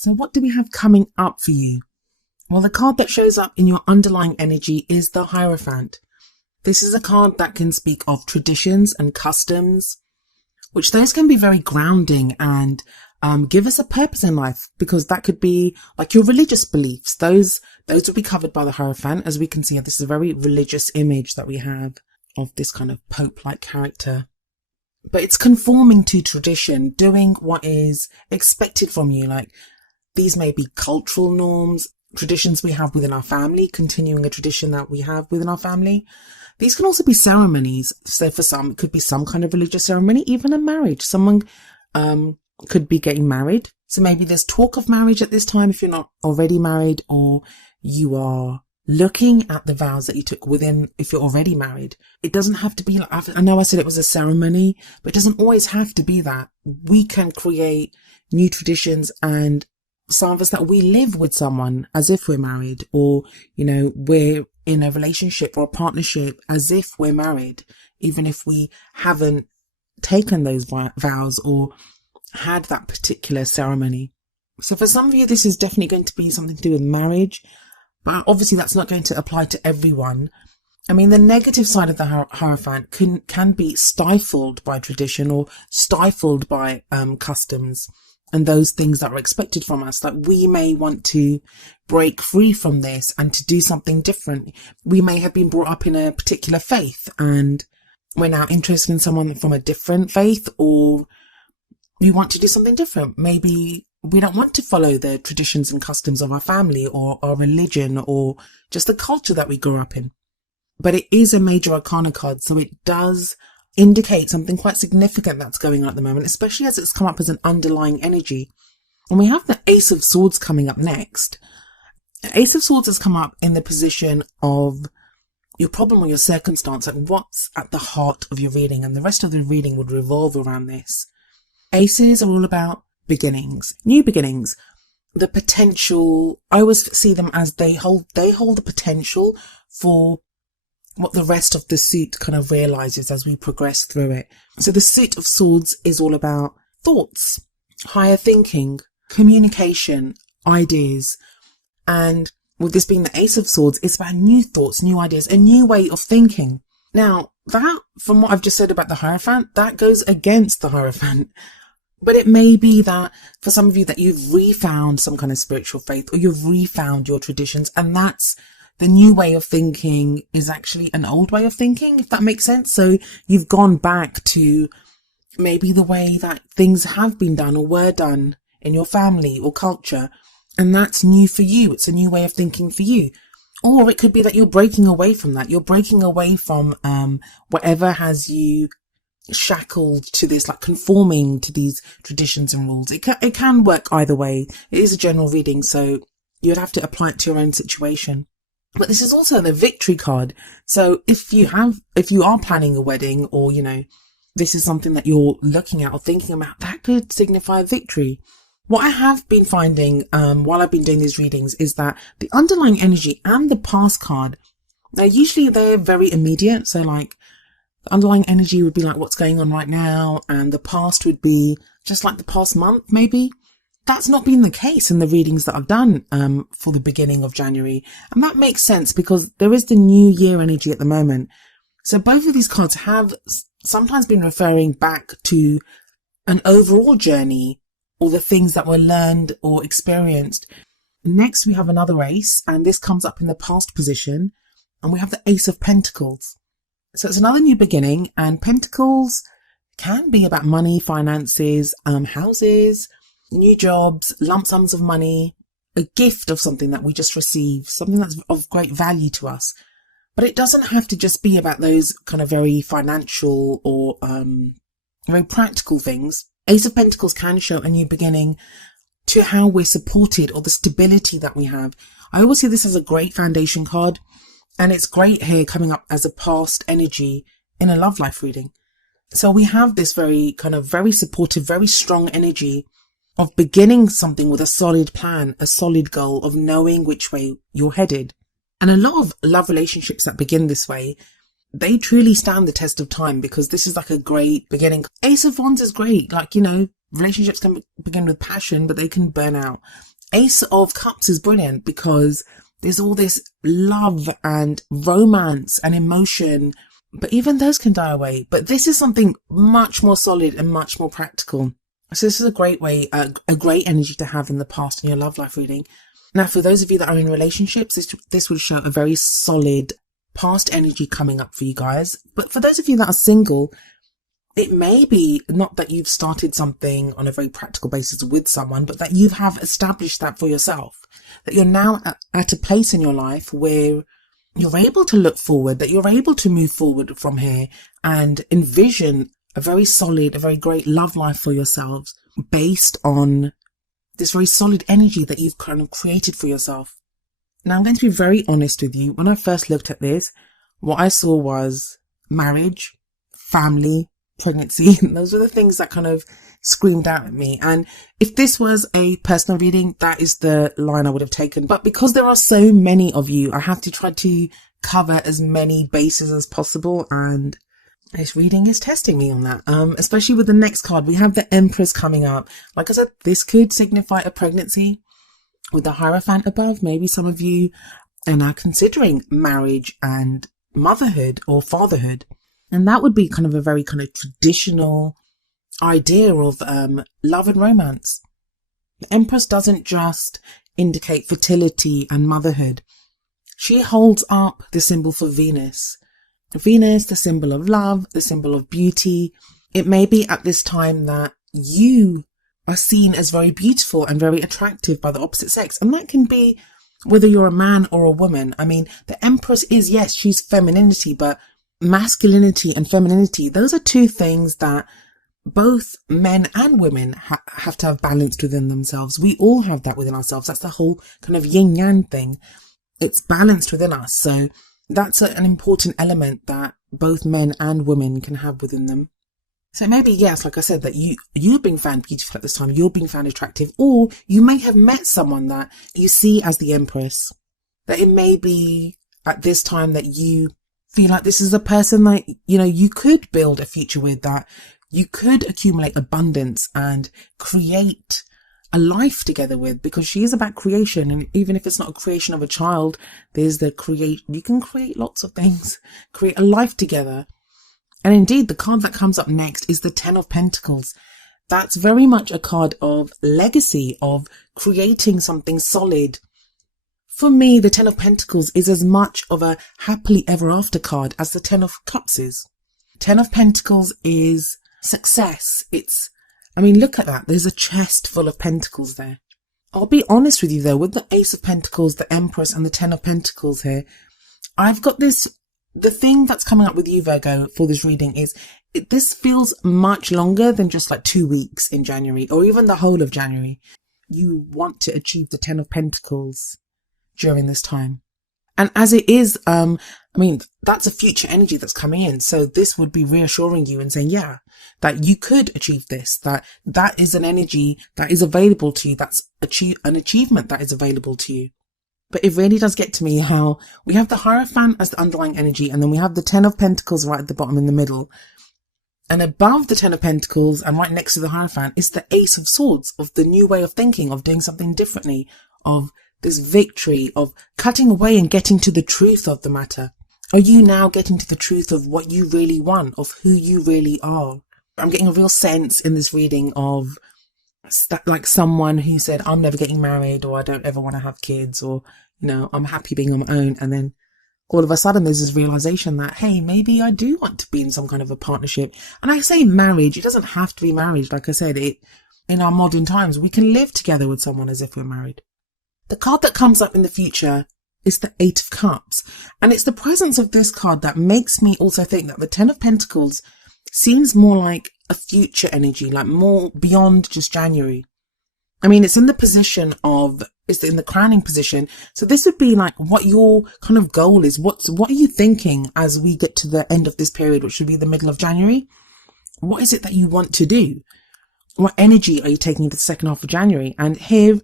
So what do we have coming up for you? Well, the card that shows up in your underlying energy is the Hierophant. This is a card that can speak of traditions and customs, which those can be very grounding and give us a purpose in life, because that could be like your religious beliefs. Those will be covered by the Hierophant. As we can see, this is a very religious image that we have of this kind of Pope-like character. But it's conforming to tradition, doing what is expected from you. Like, these may be cultural norms, traditions we have within our family, continuing a tradition that we have within our family. These can also be ceremonies. So for some, it could be some kind of religious ceremony, even a marriage. Someone could be getting married. So maybe there's talk of marriage at this time if you're not already married, or you are looking at the vows that you took within if you're already married. It doesn't have to be like, I know I said it was a ceremony, but it doesn't always have to be that. We can create new traditions, and some of us that we live with someone as if we're married, or, you know, we're in a relationship or a partnership as if we're married, even if we haven't taken those vows or had that particular ceremony. So for some of you, this is definitely going to be something to do with marriage, but obviously that's not going to apply to everyone. I mean, the negative side of the Hierophant can be stifled by tradition or stifled by customs and those things that are expected from us. Like, we may want to break free from this and to do something different. We may have been brought up in a particular faith and we're now interested in someone from a different faith, or we want to do something different. Maybe we don't want to follow the traditions and customs of our family or our religion or just the culture that we grew up in. But it is a major arcana card, so it does indicate something quite significant that's going on at the moment, especially as it's come up as an underlying energy. And we have the Ace of Swords coming up next. Ace of Swords has come up in the position of your problem or your circumstance and what's at the heart of your reading, and the rest of the reading would revolve around this. Aces are all about beginnings, new beginnings, the potential. I always see them as they hold the potential for what the rest of the suit kind of realizes as we progress through it. So the Suit of Swords is all about thoughts, higher thinking, communication, ideas. And with this being the Ace of Swords, it's about new thoughts, new ideas, a new way of thinking. Now, that, from what I've just said about the Hierophant, that goes against the Hierophant. But it may be that for some of you that you've refound some kind of spiritual faith, or you've refound your traditions, and that's the new way of thinking is actually an old way of thinking, if that makes sense. So you've gone back to maybe the way that things have been done or were done in your family or culture, and that's new for you. It's a new way of thinking for you. Or it could be that you're breaking away from that. You're breaking away from whatever has you shackled to this, like conforming to these traditions and rules. It can work either way. It is a general reading, so you'd have to apply it to your own situation. But this is also the Victory card. So if you are planning a wedding, or, you know, this is something that you're looking at or thinking about, that could signify victory. What I have been finding while I've been doing these readings is that the underlying energy and the past card, now usually they're very immediate. So like the underlying energy would be like what's going on right now, and the past would be just like the past month maybe. That's not been the case in the readings that I've done for the beginning of January. And that makes sense because there is the new year energy at the moment. So both of these cards have sometimes been referring back to an overall journey, or the things that were learned or experienced. Next, we have another ace, and this comes up in the past position. And we have the Ace of Pentacles. So it's another new beginning, and Pentacles can be about money, finances, houses, new jobs, lump sums of money, a gift of something that we just received, something that's of great value to us. But it doesn't have to just be about those kind of very financial or very practical things. Ace of Pentacles can show a new beginning to how we're supported, or the stability that we have. I always see this as a great foundation card, and it's great here coming up as a past energy in a love life reading. So we have this very supportive, very strong energy of beginning something with a solid plan, a solid goal, of knowing which way you're headed. And a lot of love relationships that begin this way, they truly stand the test of time, because this is like a great beginning. Ace of Wands is great. Like, you know, Relationships can begin with passion, but they can burn out. Ace of Cups is brilliant because there's all this love and romance and emotion, but even those can die away. But this is something much more solid and much more practical. So this is a great way, a great energy to have in the past in your love life reading. Now, for those of you that are in relationships, this would show a very solid past energy coming up for you guys. But for those of you that are single, it may be not that you've started something on a very practical basis with someone, but that you have established that for yourself, that you're now at a place in your life where you're able to look forward, that you're able to move forward from here and envision a very solid, a very great love life for yourselves based on this very solid energy that you've kind of created for yourself. Now, I'm going to be very honest with you. When I first looked at this, what I saw was marriage, family, pregnancy. Those were the things that kind of screamed out at me. And if this was a personal reading, that is the line I would have taken. But because there are so many of you, I have to try to cover as many bases as possible. And this reading is testing me on that. Especially with the next card, we have the Empress coming up. Like I said, this could signify a pregnancy with the Hierophant above. Maybe some of you are now considering marriage and motherhood or fatherhood. And that would be kind of a very kind of traditional idea of love and romance. The Empress doesn't just indicate fertility and motherhood. She holds up the symbol for Venus. Venus, the symbol of love, the symbol of beauty. It may be at this time that you are seen as very beautiful and very attractive by the opposite sex. And that can be whether you're a man or a woman. I mean, the Empress is, yes, she's femininity, but masculinity and femininity, those are two things that both men and women have to have balanced within themselves. We all have that within ourselves. That's the whole kind of yin yang thing. It's balanced within us. So that's an important element that both men and women can have within them. So maybe, yes, like I said, that you're being found beautiful at this time, you're being found attractive, or you may have met someone that you see as the Empress. That it may be at this time that you feel like this is a person that, you could build a future with, that you could accumulate abundance and create a life together with, because she is about creation. And even if it's not a creation of a child, there's you can create lots of things, create a life together. And indeed, the card that comes up next is the Ten of Pentacles. That's very much a card of legacy, of creating something solid. For me, the Ten of Pentacles is as much of a happily ever after card as the Ten of Cups is. Ten of Pentacles is success. Look at that. There's a chest full of pentacles there. I'll be honest with you though, with the Ace of Pentacles, the Empress and the Ten of Pentacles here, I've got the thing that's coming up with you, Virgo, for this reading is this feels much longer than just like 2 weeks in January or even the whole of January. You want to achieve the Ten of Pentacles during this time. And as it is, that's a future energy that's coming in. So this would be reassuring you and saying, yeah, that you could achieve this, that is an energy that is available to you. That's an achievement that is available to you. But it really does get to me how we have the Hierophant as the underlying energy, and then we have the Ten of Pentacles right at the bottom in the middle. And above the Ten of Pentacles and right next to the Hierophant is the Ace of Swords, of the new way of thinking, of doing something differently, of this victory, of cutting away and getting to the truth of the matter. Are you now getting to the truth of what you really want, of who you really are? I'm getting a real sense in this reading of like someone who said, I'm never getting married, or I don't ever want to have kids, or, I'm happy being on my own. And then all of a sudden there's this realization that, hey, maybe I do want to be in some kind of a partnership. And I say marriage, it doesn't have to be marriage. Like I said, in our modern times, we can live together with someone as if we're married. The card that comes up in the future is the Eight of Cups. And it's the presence of this card that makes me also think that the Ten of Pentacles seems more like a future energy, like more beyond just January. It's in the position it's in the crowning position. So this would be like what your kind of goal is. What are you thinking as we get to the end of this period, which should be the middle of January? What is it that you want to do? What energy are you taking into the second half of January? And here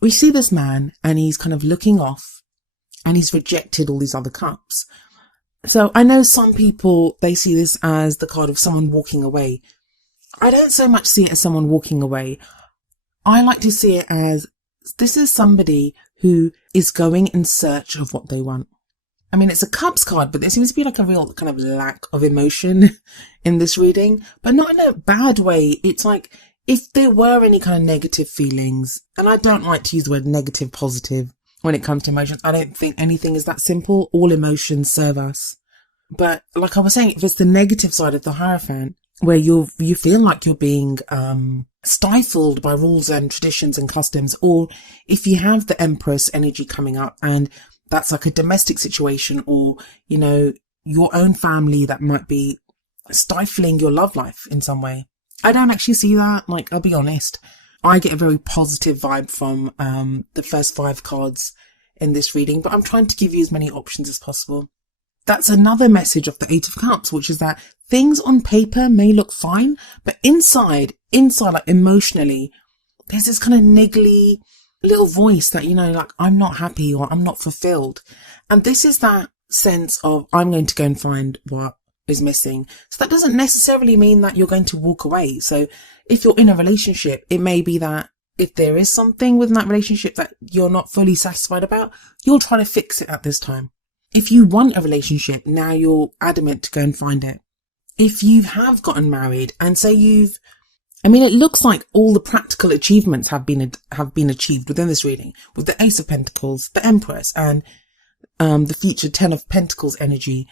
we see this man and he's kind of looking off and he's rejected all these other cups. So I know some people, they see this as the card of someone walking away. I don't so much see it as someone walking away. I like to see it as this is somebody who is going in search of what they want. I mean, it's a Cups card, but there seems to be like a real kind of lack of emotion in this reading, but not in a bad way. It's like if there were any kind of negative feelings, and I don't like to use the word negative, positive when it comes to emotions. I don't think anything is that simple. All emotions serve us. But like I was saying, if it's the negative side of the Hierophant, where you feel like you're being stifled by rules and traditions and customs, or if you have the Empress energy coming up and that's like a domestic situation, or, you know, your own family that might be stifling your love life in some way. I don't actually see that. Like, I'll be honest. I get a very positive vibe from the first 5 cards in this reading, but I'm trying to give you as many options as possible. That's another message of the 8 of Cups, which is that things on paper may look fine, but inside, like emotionally, there's this kind of niggly little voice that, you know, like, I'm not happy or I'm not fulfilled. And this is that sense of, I'm going to go and find what is missing. So that doesn't necessarily mean that you're going to walk away. So if you're in a relationship, it may be that if there is something within that relationship that you're not fully satisfied about, you'll try to fix it at this time. If you want a relationship, now you're adamant to go and find it. If you have gotten married and say it looks like all the practical achievements have been achieved within this reading with the Ace of Pentacles, the Empress, and the future 10 of Pentacles energy.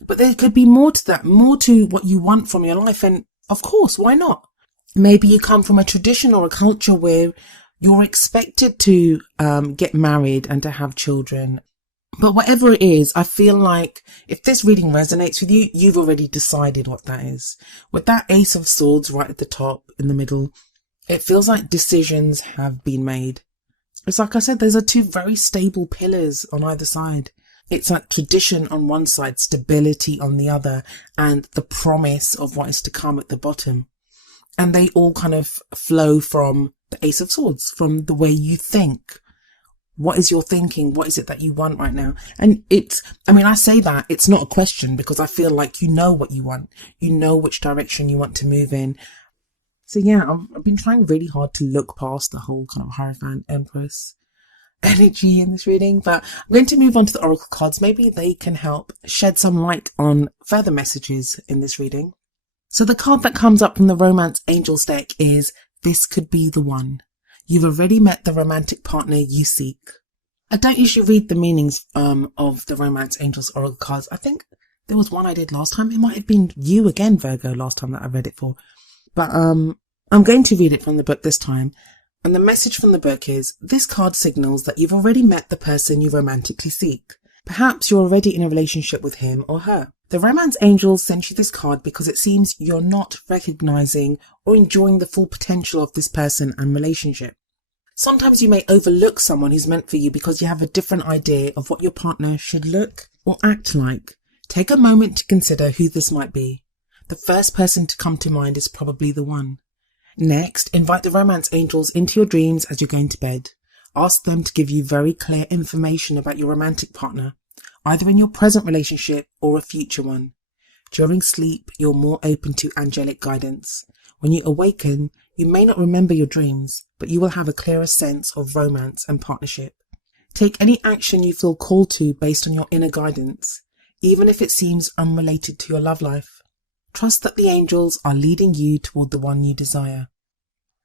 But there could be more to that, more to what you want from your life. And of course, why not? Maybe you come from a tradition or a culture where you're expected to get married and to have children. But whatever it is, I feel like if this reading resonates with you, you've already decided what that is. With that Ace of Swords right at the top in the middle, it feels like decisions have been made. It's like I said, those are 2 very stable pillars on either side. It's like tradition on one side, stability on the other, and the promise of what is to come at the bottom. And they all kind of flow from the Ace of Swords, from the way you think. What is your thinking? What is it that you want right now? And I say that it's not a question because I feel like you know what you want. You know which direction you want to move in. So yeah, I've been trying really hard to look past the whole kind of Hierophant Empress energy in this reading, but I'm going to move on to the Oracle cards. Maybe they can help shed some light on further messages in this reading. So the card that comes up from the Romance Angels deck is This Could Be the One. You've already met the romantic partner you seek. I don't usually read the meanings of the Romance Angels Oracle cards. I think there was one I did last time. It might have been you again, Virgo, last time that I read it for. But I'm going to read it from the book this time. And the message from the book is, this card signals that you've already met the person you romantically seek. Perhaps you're already in a relationship with him or her. The Romance Angels sent you this card because it seems you're not recognizing or enjoying the full potential of this person and relationship. Sometimes you may overlook someone who's meant for you because you have a different idea of what your partner should look or act like. Take a moment to consider who this might be. The first person to come to mind is probably the one. Next, invite the Romance Angels into your dreams as you're going to bed. Ask them to give you very clear information about your romantic partner, either in your present relationship or a future one. During sleep, you're more open to angelic guidance. When you awaken, you may not remember your dreams, but you will have a clearer sense of romance and partnership. Take any action you feel called to based on your inner guidance, even if it seems unrelated to your love life. Trust that the angels are leading you toward the one you desire.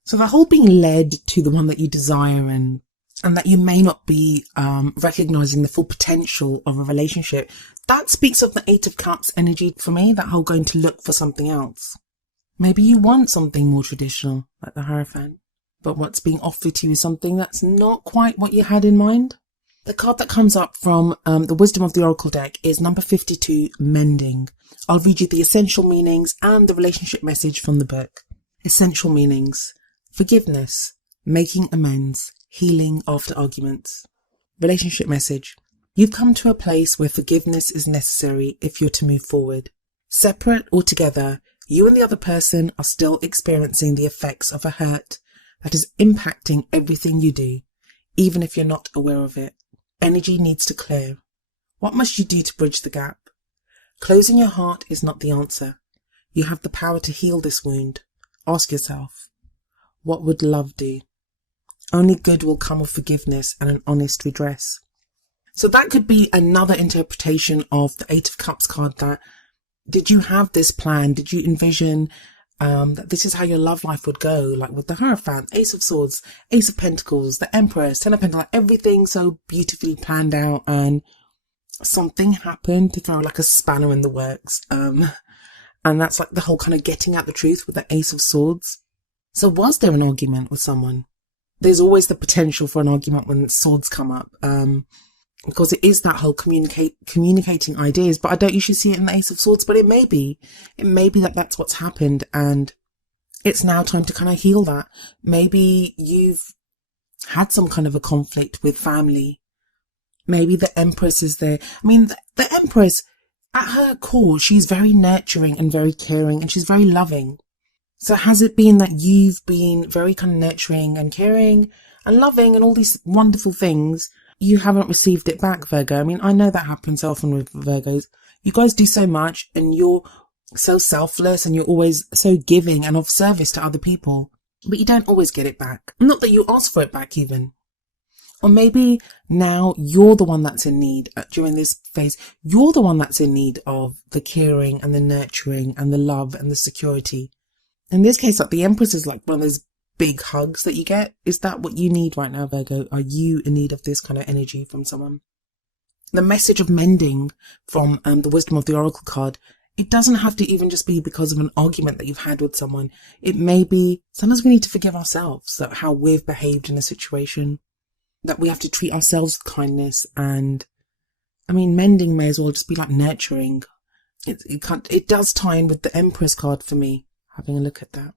So the whole being led to the one that you desire and that you may not be recognizing the full potential of a relationship, that speaks of the 8 of Cups energy for me, that whole going to look for something else. Maybe you want something more traditional, like the Hierophant, but what's being offered to you is something that's not quite what you had in mind. The card that comes up from the Wisdom of the Oracle deck is number 52, Mending. I'll read you the essential meanings and the relationship message from the book. Essential meanings: forgiveness, making amends, healing after arguments. Relationship message: you've come to a place where forgiveness is necessary if you're to move forward. Separate or together, you and the other person are still experiencing the effects of a hurt that is impacting everything you do, even if you're not aware of it. Energy needs to clear. What must you do to bridge the gap? Closing your heart is not the answer. You have the power to heal this wound. Ask yourself, what would love do? Only good will come of forgiveness and an honest redress. So that could be another interpretation of the Eight of Cups card. That did you have this plan? Did you envision that this is how your love life would go? Like with the Hierophant, Ace of Swords, Ace of Pentacles, the Empress, Ten of Pentacles, like everything so beautifully planned out, and something happened to throw like a spanner in the works. And that's like the whole kind of getting at the truth with the Ace of Swords. So was there an argument with someone? There's always the potential for an argument when swords come up. Because it is that whole communicating ideas, but I don't usually see it in the Ace of Swords, but it may be that that's what's happened, and it's now time to kind of heal that. Maybe you've had some kind of a conflict with family. Maybe the Empress is there. I mean, the Empress, at her core, she's very nurturing and very caring, and she's very loving. So has it been that you've been very kind of nurturing and caring and loving and all these wonderful things? You haven't received it back, Virgo. I mean, I know that happens often with Virgos. You guys do so much and you're so selfless and you're always so giving and of service to other people, but you don't always get it back. Not that you ask for it back even. Or maybe now you're the one that's in need during this phase. You're the one that's in need of the caring and the nurturing and the love and the security. In this case, like the Empress is like one of those big hugs that you get. Is that what you need right now, Virgo? Are you in need of this kind of energy from someone? The message of mending from the Wisdom of the Oracle card, it doesn't have to even just be because of an argument that you've had with someone. It may be sometimes we need to forgive ourselves, that how we've behaved in a situation, that we have to treat ourselves with kindness. And I mean, mending may as well just be like nurturing. It does tie in with the Empress card for me, having a look at that.